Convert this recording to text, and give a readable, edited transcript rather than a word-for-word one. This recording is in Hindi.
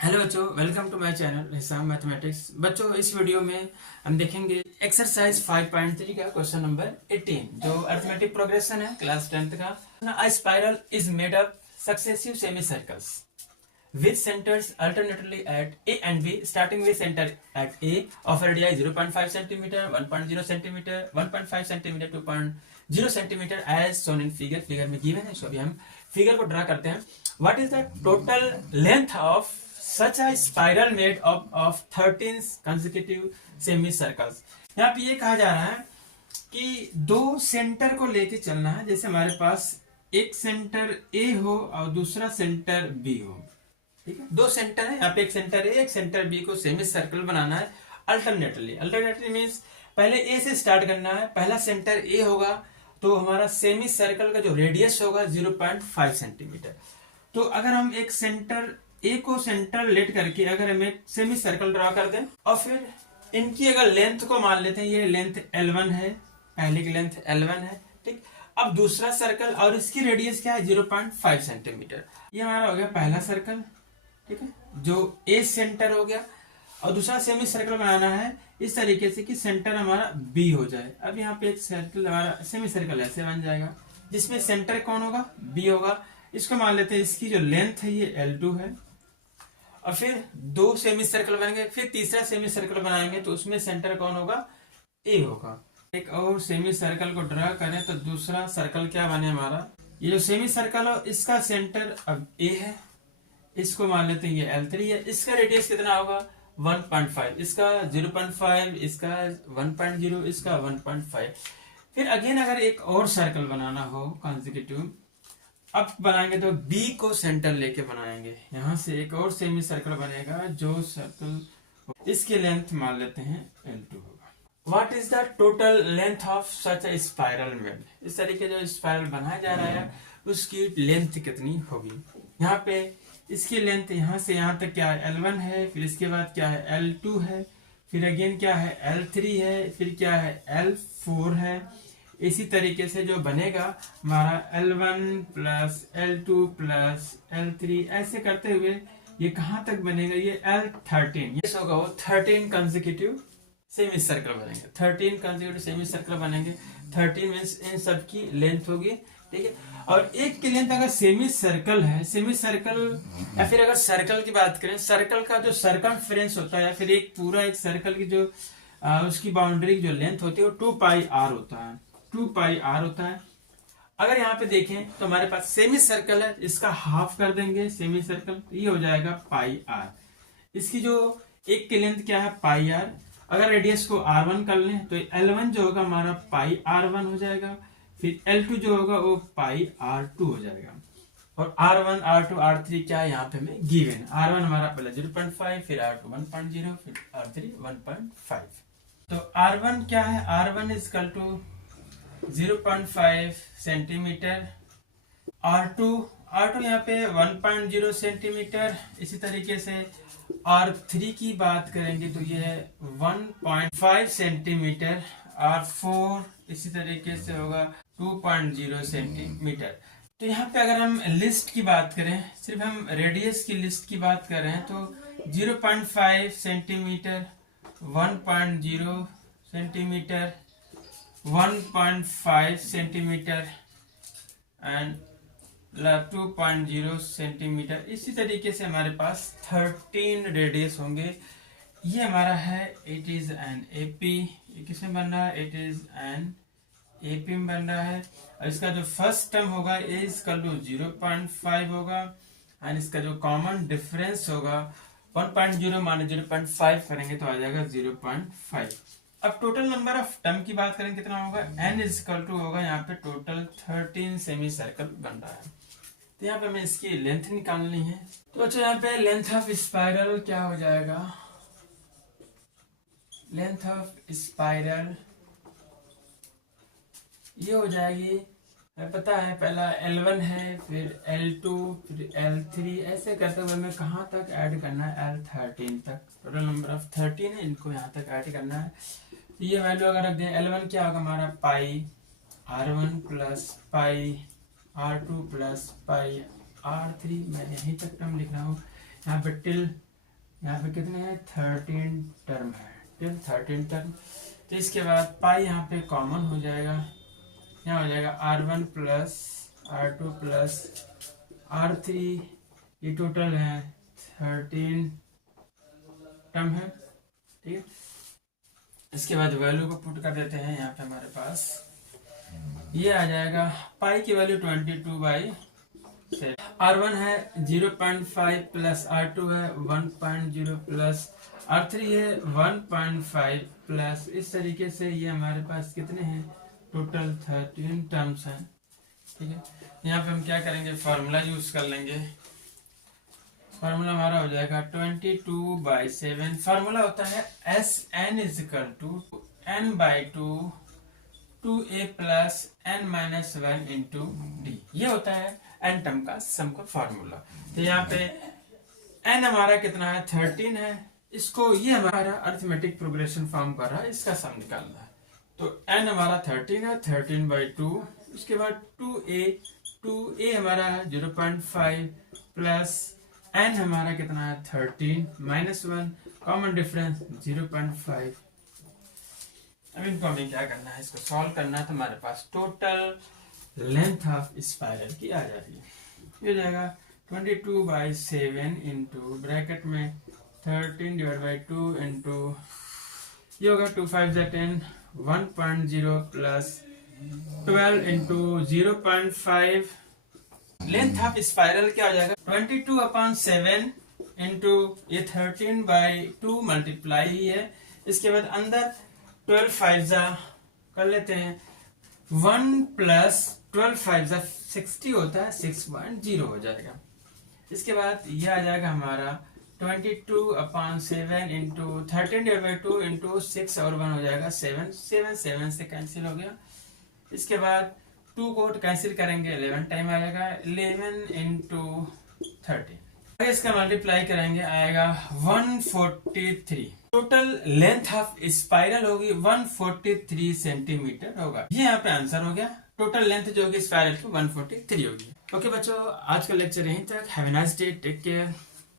हेलो बच्चों, वेलकम टू माय चैनल हिसाब मैथमेटिक्स। बच्चों, इस वीडियो में हम देखेंगे एक्सरसाइज 5.3 का क्वेश्चन नंबर 18 जो अरिथमेटिक प्रोग्रेशन है क्लास 10th का। अ spiral is made up successive semi circles with centers alternately at A and B, starting with center at A of radii 0.5 cm, 1.0 cm, 1.5 cm, 2.0 cm as shown in figure. Figure में given है, सो अभी हम फिगर को ड्रा करते हैं। What is the total length of such a spiral made up of 13 consecutive semicircles? यहाँ पे ये कहा जा रहा है कि दो सेंटर को लेके चलना है। जैसे हमारे पास एक सेंटर A हो और दूसरा सेंटर B हो, ठीक है। दो सेंटर है, यहाँ पे एक सेंटर ए एक सेंटर बी को सेमी सर्कल बनाना है अल्टरनेटली मीन्स पहले ए से स्टार्ट करना है। पहला सेंटर ए होगा तो हमारा सेमी सर्कल का जो रेडियस होगा 0.5 सेंटीमीटर। तो अगर हम एक सेंटर ए को सेंटर लेट करके अगर हम एक सेमी सर्कल ड्रा कर दें और फिर इनकी अगर लेंथ को मान लेते हैं, ये लेंथ L1 है, पहले की लेंथ L1 है, ठीक। अब दूसरा सर्कल और इसकी रेडियस क्या है 0.5 सेंटीमीटर। ये हमारा हो गया पहला सर्कल, ठीक है, जो ए सेंटर हो गया। और दूसरा सेमी सर्कल बनाना है इस तरीके से कि सेंटर हमारा बी हो जाए। अब यहाँ पे एक सर्कल हमारा सेमी सर्कल ऐसे बन जाएगा जिसमें सेंटर कौन होगा, बी होगा। इसको मान लेते हैं इसकी जो लेंथ है ये L2 है। और फिर दो सेमी सर्कल बनेंगे, फिर तीसरा सेमी सर्कल बनाएंगे तो उसमें सेंटर कौन होगा, ए होगा। एक और सेमी सर्कल को ड्रा करें तो दूसरा सर्कल क्या बने हमारा, ये जो सेमी सर्कल हो इसका सेंटर अब ए है, इसको मान लेते हैं ये L3 है। इसका रेडियस कितना होगा 1.5, इसका 0.5, इसका 1.0, इसका 1.5। फिर अगेन अगर एक और सर्कल बनाना हो कॉन्जिक्यूटिव, अब बनाएंगे तो B को सेंटर लेके बनाएंगे। यहां से एक और सेमी सर्कल बनेगा जो सर्कल इसकी लेंथ मान लेते हैं L2 होगा। What is the total length of such A spiral made, इस तरीके जो स्पाइरल बनाया जा रहा है उसकी लेंथ कितनी होगी। यहाँ पे इसकी लेंथ यहां से यहां तक क्या है L1 है, फिर इसके बाद क्या है L2 है, फिर अगेन क्या है L3 है, फिर क्या है L4 है। इसी तरीके से जो बनेगा हमारा L1 plus L2 plus L3 ऐसे करते हुए ये कहां तक बनेगा, ये L13, ये होगा वो 13 कंसेक्यूटिव सेमी सर्कल बनेंगे। 13 कंसेक्यूटिव सेमी सर्कल बनेंगे। 13 मीन्स इन सबकी लेंथ होगी, ठीक है। और एक की लेंथ अगर सेमी सर्कल है, सेमी सर्कल या फिर अगर सर्कल की बात करें, सर्कल का जो सर्कमफ्रेंस होता है या फिर एक पूरा एक सर्कल की जो उसकी बाउंड्री की जो लेंथ होती है वो 2πr होता है, 2πr होता है। अगर यहाँ पे देखें तो हमारे पास सेमी सर्कल है, इसका हाफ कर देंगे सेमी सर्कल, ये हो जाएगा πr। इसकी जो एक की लेंथ क्या है πr। अगर रेडियस को r1 कर लें तो L1 जो होगा हमारा πr1 हो जाएगा, फिर L2 जो होगा वो πr2 हो जाएगा। और R1 R2 R3 क्या है यहाँ पे हमें गिवन। R1 हमारा पहले 0.5, फिर R2 1.0, फिर R3 1.5। तो R1 क्या है, R1 is equal to 0.5 centimetre, R2 यहाँ पे 1.0 सेंटीमीटर। इसी तरीके से R3 की बात करेंगे तो ये है 1.5 सेंटीमीटर, R4 इसी तरीके से होगा 2.0 सेंटीमीटर। तो यहाँ पे अगर हम लिस्ट की बात करें, सिर्फ हम रेडियस की लिस्ट की बात कर रहे हैं तो 0.5 centimetre, 1.0 centimetre, 1.5 centimetre and 2.0 centimetre. इसी तरीके से हमारे पास 13 रेडियस होंगे। ये हमारा है इट इज एन एपी, ये किसमें बन रहा है, इट इज एन एपी में बन रहा है। और इसका जो फर्स्ट टर्म होगा इज इक्वल टू 0.5 होगा एंड इसका जो कॉमन डिफरेंस होगा 1.0 माने 0.5 करेंगे तो आ जाएगा 0.5। अब टोटल नंबर ऑफ टर्म की बात करें कितना होगा, n इज इक्वल टू होगा यहाँ पे टोटल 13 सेमी सर्कल बन रहा है। तो यहाँ पे हमें इसकी लेंथ निकालनी है। तो अच्छा यहाँ पे लेंथ ऑफ स्पाइरल क्या हो जाएगा, लेंथ ऑफ स्पाइरल ये हो जाएगी, हमें पता है पहला L1 है, फिर L2, फिर L3 ऐसे करते हुए हमें कहाँ तक ऐड करना है L13 तक। टोटल नंबर ऑफ 13 है, इनको यहाँ तक ऐड करना है। तो ये वैल्यू अगर रख दें L1 क्या होगा हमारा पाई R1 plus pi R2 plus pi R3, मैं यहीं तक टर्म लिख रहा हूँ, यहाँ पे टिल यहाँ पे कितने हैं 13 टर्म है, ठीक, 13 टर्म। तो इसके बाद पाई यहाँ पे कॉमन हो जाएगा, यहाँ हो जाएगा R1 plus R2 plus R3, ये टोटल है 13 टर्म है, ठीक है। इसके बाद वैल्यू को पुट कर देते हैं यहाँ पे, हमारे पास ये आ जाएगा पाई की वैल्यू 22/7, R1 है 0.5 प्लस R2 है 1.0 प्लस R3 है 1.5 प्लस, इस तरीके से ये हमारे पास कितने हैं टोटल 13 टर्म्स हैं, ठीक है। यहाँ पे हम क्या करेंगे, फार्मूला यूज कर लेंगे। फार्मूला हमारा हो जाएगा 22/7, फार्मूला होता है Sn = n/2 2a plus n-1 into D, ये होता है n टर्म का सम का फार्मूला। तो यहाँ पे n हमारा कितना है 13 है, इसको ये हमारा अरिथमेटिक प्रोग्रेशन फॉर्म कर रहा है, इसका सम निकालना है। तो n हमारा 13 है, 13/2, उसके बाद 2a हमारा 0.5 प्लस n हमारा कितना है 13 -1, कॉमन डिफरेंस 0.5। अब इनको हमें क्या करना है, इसको सॉल्व करना है। तो हमारे पास टोटल लेंथ ऑफ स्पाइरल की आ जा रही है, ये हो जाएगा 22/7 इंटू ब्रैकेट में 13/2 इंटू ये होगा 2 5 10 1.0 plus 12 into 0.5। Length of spiral क्या हो जाएगा 22/7 इंटू ये 13/2 मल्टीप्लाई ही है, इसके बाद अंदर 12 5 कर लेते हैं, 1 प्लस 12 5 60 होता है, 6.0 हो जाएगा। इसके बाद ये आ जाएगा हमारा 22/7 इंटू 13/2 इंटू 6 और 1 हो जाएगा 7 से कैंसिल हो गया। इसके बाद 2 को कैंसिल करेंगे 11 टाइम आएगा, 11 इंटू 13, इसका मल्टीप्लाई करेंगे आएगा 143। टोटल लेंथ ऑफ स्पाइरल होगी 143 सेंटीमीटर होगा। ये यहाँ पे आंसर हो गया, टोटल लेंथ जो होगी स्पाइरल की 143 होगी। ओके बच्चों, आज का लेक्चर यहीं तक। Have a nice day, take care.